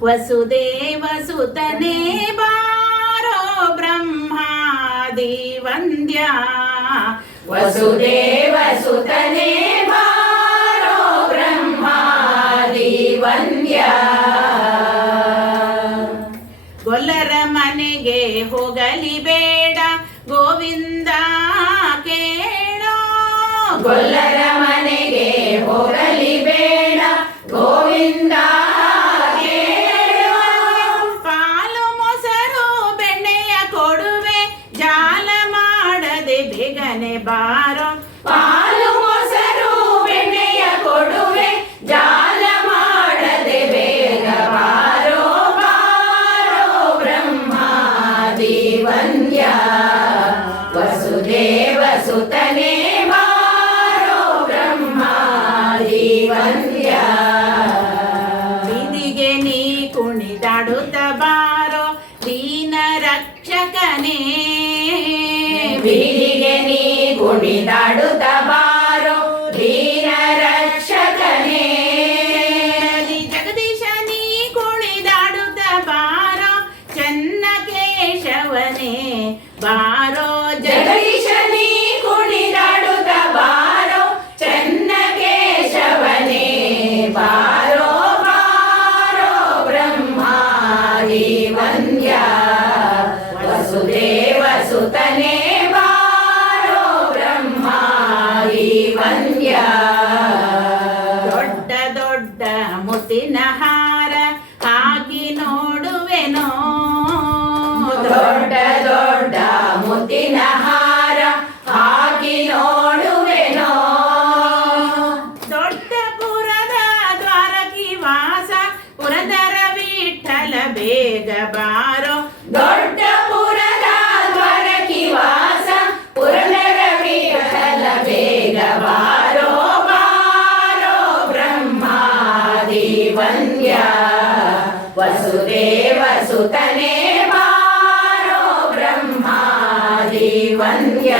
ವಸುದೇವ ಸುತನೇ ಬಾರೋ ಬ್ರಹ್ಮಾದಿ ವಂದ್ಯ ವಸುದೇವ ಸುತನೇ ಬಾರೋ ಬ್ರಹ್ಮಾದಿ ವಂದ್ಯ ಗೊಲ್ಲರ ಮನೆಗೆ ಹೋಗಲಿ ಬೇಡ ಗೋವಿಂದ ಕೇಳೋ ಗೊಲ್ಲರ ಮನೆಗೆ ಹೋಗಲಿ ಬೇಡ ಗೋವಿಂದ ಕೇಳೋ ಪಾಲು ಮೊಸರು ಬೆಣ್ಣೆಯ ಕೊಡುವೆ ಜಾಲ ಮಾಡದೆ ಬೇಗನೆ ಬಾರೋ ಪಾಲು ಮೊಸರು ಬೆಣ್ಣೆಯ ಕೊಡುವೆ ಜಾಲ ಮಾಡದೆ ಬೇಗ ಬಾರೋ ಬಾರೋ ಬ್ರಹ್ಮಾದಿ ವಂದ್ಯ ವಸುದೇವ ಸುತನೇ ಬಾರೋ ಬ್ರಹ್ಮಾದಿ ವಂದ್ಯ ಬೀದಿಗೆ ನೀ ಕುಣಿದಾಡುತ್ತ ಬಾರೋ ದೀನ ರಕ್ಷಕನೇ ಬೀದಿಗೆ ನೀ ಕುಣಿದಾಡುತ್ತ ಬಾರೋ ದೀನ ರಕ್ಷಕನೇ ಜಗದೀಶ ನೀ ಕುಣಿದಾಡುತ್ತ ಬಾರೋ ಚನ್ನ ಕೇಶವನೇ ಬಾರೋ ಜಗದೀಶ ನೀ ಕುಣಿದಾಡುತ್ತ ಬಾರೋ ಚನ್ನ ಕೇಶವನೇ ಬಾರೋ ಬಾರೋ ಬ್ರಹ್ಮಾದಿ ವಂದ್ಯ ವಸುದೇವ ಸುತನೇ ಬಾರೋ ಬ್ರಹ್ಮಾದಿ ವಂದ್ಯ ದೊಡ್ಡ ದೊಡ್ಡ ಮುತ್ತಿನ ಹಾರ ಹಾಕಿ ನೋಡುವೆನೋ ದೊಡ್ಡ ದೊಡ್ಡ ಮುತ್ತಿನ ಹಾರ ಹಾಕಿ ನೋಡುವೆನೋ ದೊಡ್ಡಪುರದ ದ್ವಾರಕಿ ವಾಸ ಪುರದರ ವಿಠಲ ಬೇಗ ಬಾರೋ ದೊಡ್ಡಪುರದ ದ್ವಾರಕಿ ವಾಸ ಪುರದರ ವಿಠಲ ಬೇಗ ಬಾರೋ ಬಾರೋ ಬ್ರಹ್ಮಾದಿ ವಂದ್ಯ ವಸುದೇವ ಸುತನೇ ಬಾರೋ ಬ್ರಹ್ಮಾದಿ ವಂದ್ಯ